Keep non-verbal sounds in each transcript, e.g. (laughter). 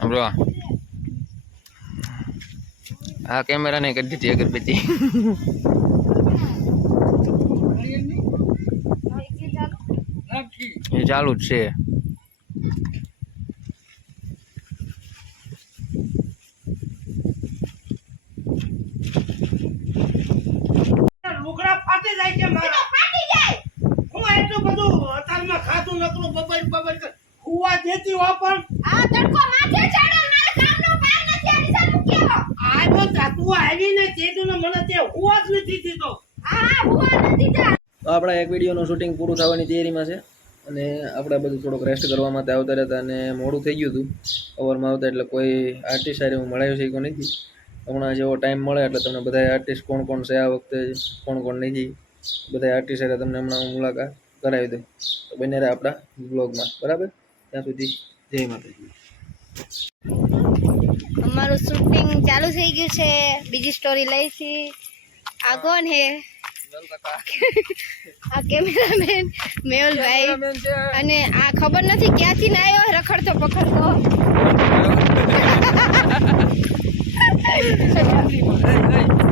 સાંભળો આ કેમેરા ને કરી દીધી અગરબત્તી. (laughs) એ ચાલુ જ છે. લુગડા ફાટી જાય છે હું એટલું બધું અત્યારમાં ખાતું નકરું બબર બબર કર હુવા દેતી હો પણ આ તો જાતું આવી. ને તેતું ને મને તે હુવા જ નથી દીધો તો આપણા એક વિડીયોનું શૂટિંગ પૂરું થવાની તૈયારીમાં છે. અને આપણે બધું થોડોક રેસ્ટ કરવા માટે આવતા રહેતા અને મોડું થઈ ગયું હતું. અવરમાં આવતા એટલે કોઈ આર્ટિસ્ટ હારે હું મળાવી કોઈ નથી. હમણાં જેવો ટાઈમ મળે એટલે તમને બધા આર્ટિસ્ટ કોણ કોણ છે આ વખતે કોણ કોણ નથી બધા આર્ટિસ્ટ હારે તમને હમણાં હું મુલાકાત કરાવી દઉં. તો બને રહે આપણા બ્લોગમાં બરાબર? ત્યાં સુધી જય માતાજી. અમારું શૂટિંગ ચાલુ થઈ ગયું છે. બીજી સ્ટોરી લઈશી. આ કોણ હે? આ કેમેરામેન મેહુલભાઈ. અને આ ખબર નથી ક્યાંથી ના આવ્યો રખડતો પકડતો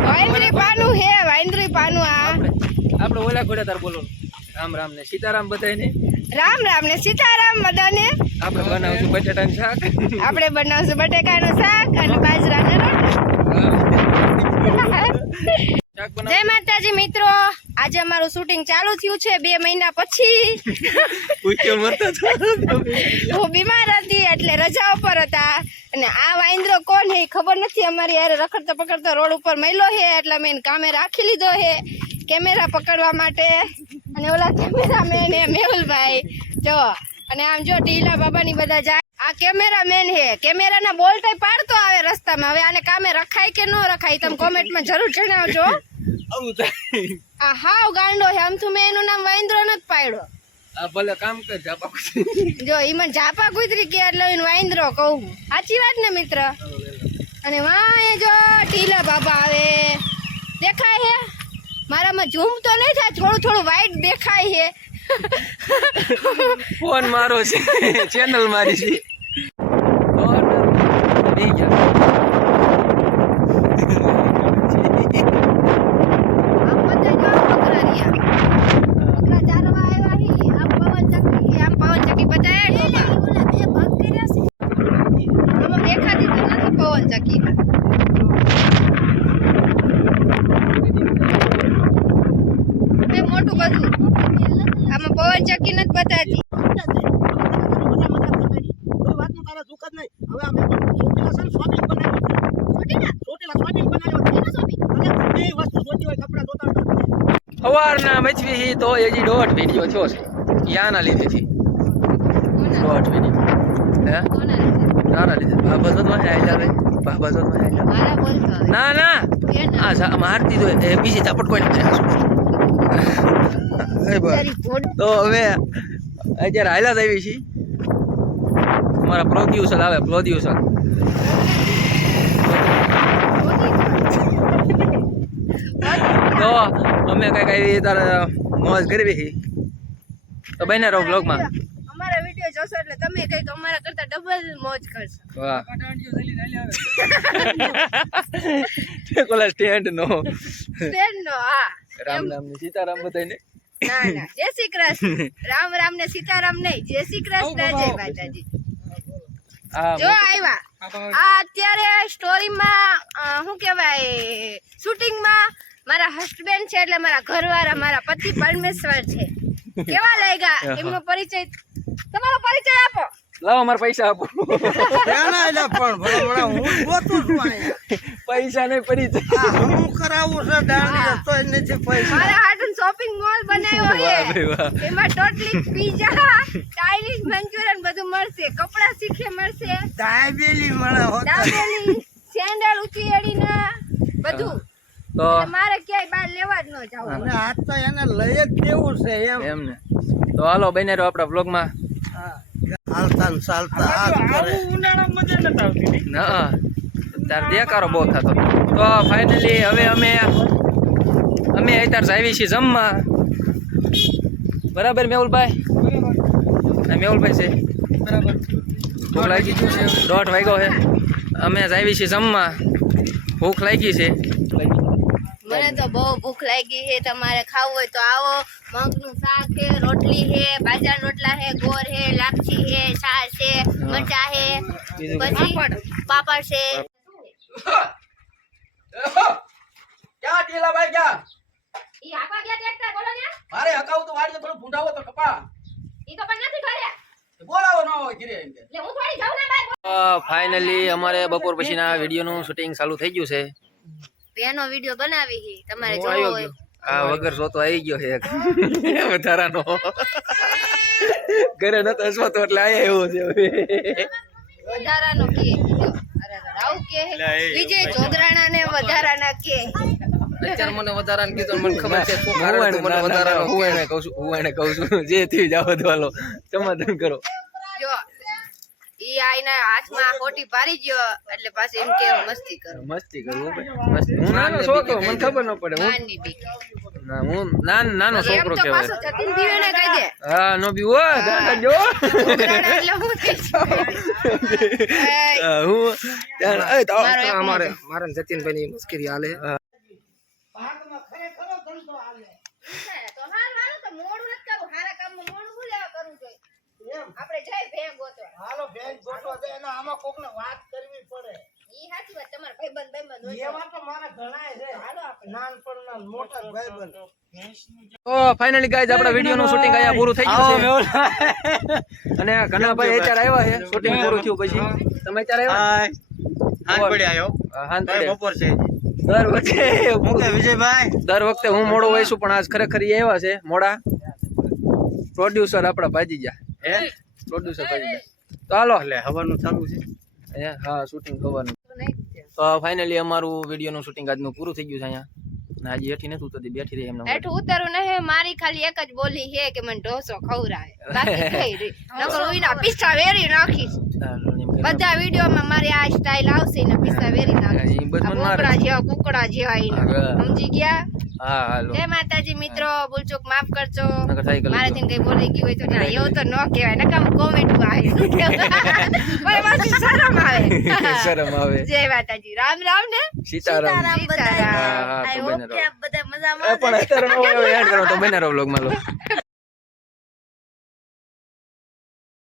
વાઇન્દ્રી પાનું હે વાઇન્દ્રી પાનું આ. આપણે ઓલા ઘોડા તાર બોલો. રામ રામ ને સીતારામ બધાને રામ રામ ને સીતારામ બધાને. આપણે બનાવશું બટાટાનું શાક. આપણે બનાવશું બટેકાનું શાક અને બાજરાનો રોટલો. જય માતાજી મિત્રો. આજે અમારું શૂટિંગ ચાલુ થયું છે બે મહિના પછી. હું બીમાર હતી એટલે રજા ઉપર હતા. અને આ વાંદરો કોણ હે ખબર નથી. અમારી યારે રખડતો પકડતો રોડ ઉપર મળ્યો હે એટલે મેં કામે રાખી લીધો હે. કેમેરા પકડવા માટે અને ઓલા કેમેરામેન હે મેહુલભાઈ. જો અને આમ જો ઢીલા બાબાની બધા જાય. આ કેમેરામેન હે. કેમેરાના બોલ્ટ પાડતો આવે રસ્તામાં. હવે આને કામે રખાય કે ન રખાય તમે કોમેન્ટમાં જરૂર જણાવજો. આ હાવ ગાંડો હે. આમ મેં એનું નામ વાંદરો નથી પાડ્યો. આ ભલે કામ કર જાપા જો ઈ મને ઝાપા કુતરી કે એટલે એને વાંદરો કહું. સાચી વાત ને મિત્ર? અને વાંહે જો ટીલા બાબા આવે. દેખાય હે? મારામાં ઝૂમ તો નહીં થાય થોડું થોડું વાઈટ દેખાય છે. ફોન મારો છે ચેનલ મારી છે. બેહી ગયા. હોય ચકી નથી બતાતી. સવારના મચવી તો હજી દોઢ વીડિયો થયો છે. યાના લીધેથી દોઢ વીડિયો હે? લીધે. ના ના. આ મારતી તો બીજી ઝાપટ કોઈ નથી (laughs) તો હવે અત્યારે હાલા જ આવી છીએ અમારા પ્રોડ્યુસર આવે પ્રોડ્યુસર (laughs) તો અમે કંઈક આવી તારે મોજ કરવી હતી તો બને રહો બ્લોગમાં અમારા વીડિયો જોશો એટલે તમે કંઈક અમારા કરતા ડબલ મોજ કરશો. વાહ. (laughs) ઓલા સ્ટેન્ડ નો. બેન નો હા. રામ રામ ને સીતારામ બધાને ના ના જય શ્રી કૃષ્ણ. રામ રામ ને સીતારામ નહીં જય શ્રી કૃષ્ણ જય માતાજી. જો આવ્યા આ અત્યારે સ્ટોરીમાં શું કહેવાય શૂટિંગમાં મારા હસબન્ડ છે એટલે મારા ઘરવાળા મારા પતિ પરમેશ્વર છે. કેવા લાગ્યા? એમનો પરિચય? તમારો પરિચય આપો. લાવો મારા પૈસા આપો. પણ હું. પૈસા નહીં પડી આ હમું કરાવવું છે દાંડિયા તોય નથી પૈસા. મારા હાટન શોપિંગ મોલ બનાવ્યો છે. એમાં ટોટલી પીઝા ચાઇનીઝ મંચુરિયન બધું મળશે કપડા શીખે મળશે. દાબેલી મળે દાબેલી સેન્ડલ ઊંચી એડીના બધું. તો મારે ક્યાંય બહાર લેવા જ ન જાવ. અને આજ તો એને લઈ જ દેવું છે એમ. એમને. તો હાલો બને રહો આપણા બ્લોગમાં હાલતા ને ચાલતા ના. તાર દેકારો બહુ થતો. તો ફાઇનલી હવે અમે અમે અત્યારે આવી છીએ જમવા. બરાબર મેહુલભાઈ? મેહુલભાઈ છે. બરાબર. ભૂખ લાગી દોઢ વાગ્યો છે. અમે જ આવી છીએ જમવા. ભૂખ લાગી છે. મને તો બહુ ભૂખ લાગી છે. તમારે ખાવું હોય તો આવો. મગનું શાક છે રોટલી છે બાજરા રોટલા છે ગોળ છે લાપસી છે છાશ છે મરચા છે. પછી પાપડ. છે. ક્યાં ટીલા ભાઈ ક્યાં? ઈ આપા ગયા ટ્રેક્ટર બોલો ને મારે હકાવું તો વાડીએ થોડું ભૂંડાવો તો કપા. ઈ તો પણ નથી ઘરે. બોલાવો ન હોય ઘરે એમ કે. એટલે હું થોડી જાઉં ને બાય ફાઇનલી અમારે બપોર પછીના વિડીયોનું શૂટિંગ ચાલુ થઈ ગયું છે. બેનો વીડિયો બનાવી હી તમારે જોવો હોય. આ વગર સોતો આવી ગયો છે વધારાનો (laughs) ઘરે નતો હસવાતો એટલે આયા એવો છે વધારાનો કે અરે, કે વિજય જોગરાણા ને વધારાના કે. અત્યારે મને વધારાને કીધું મને ખબર છે શું કારણ મને વધારાનો હું એને કહું છું હું એને કહું છું. (laughs) જે થી જાવ તો સમાધાન કરો. જો ઈ આઈના હાથમાં ખોટી પારી ગયો એટલે પાછી એમ કે મસ્તી કરું. મસ્તી કરું ભાઈ. મસ્તી. હું નાનો છોકરો મને ખબર ન પડે હું. માની બીક ના હું નાનો નાનો એમ તો પાછો જતીન દીવેને કહી દે. હા નો બી હો. ધ્યાન એટલે હું થઈ જાઉં. હું એ તો અમારે. મારા જતીનભાઈ ની મુશ્કેલી હાલે. ભાગમાં ખરેખર ધંધો હાલે તો હાર હારું તો મોડું નથી કરવું હારા કામમાં મોડું શું લેવા કરવું જોઈએ એમ. આપણે જઈ ભેં ગોતવા. હાલો બેન ગોઠવા દે એના આમાં કોકને વાત કરવી પડે. ઈ સાચી વાત તમારા ભાઈબંધ ભાઈબંધ હોય. એવા તો. મારા ઘણા છે. હાલો આપણે. નાનપણના મોટા ભાઈબંધ. તો ફાઇનલી ગાઈઝ આપણા વીડિયો નું શૂટિંગ આયા પૂરું થઈ ગયું છે. અને ઘણાભાઈ અત્યારે આવ્યા છે શૂટિંગ પૂરું થયું પછી. તમે અત્યારે આવ્યા? હાથ પડી આવ્યો હા, હાંજ બપોર છે. દર વખતે ઓકે વિજયભાઈ. દર વખતે હું મોડો હોય છું પણ આજ ખરેખર એ આવ્યા છે મોડા. પ્રોડ્યુસર આપણા ભાજી ગયા હે? પ્રોડ્યુસર ભાઈ તો હાલો એટલે હવાનું ચાલુ છે. અહીંયા હા શૂટિંગ હવાનું. તો ફાઇનલી અમારું વિડીયોનું શૂટિંગ આજનું પૂરું થઈ ગયું છે અહીંયા. અને આજે હેઠી નથી ઉતરતી બેઠી રહી એમને હેઠું ઉતરવું નહીં મારી ખાલી એક જ બોલી છે કે મને ઢોસો ખવડાવે. બાકી કઈ (laughs) નકર હું એના વેરી નાખીશ. બધા વિડીયોમાં મારી આ સ્ટાઇલ આવશે ને પિસ્તા વેરી નાખીશ. ઈ બધું આ મને મારે. કુકડા જેવા કુકડા જેવા. સમજી ગયા? હા હાલો. જય માતાજી મિત્રો. ભૂલચૂક માફ કરજો. મારાથી કઈ બોલી ગયું હોય તો ના એવું તો ન કહેવાય. નકામ કોમેન્ટ આવે. (laughs) મને પાછી શરમ આવે. (laughs) શરમ આવે. જય માતાજી. રામ રામ ને? સીતારામ. સીતારામ બધા મજામાં પણ અત્યારે નો એડ કરો તો બને રહો vlog માં લો (laughs)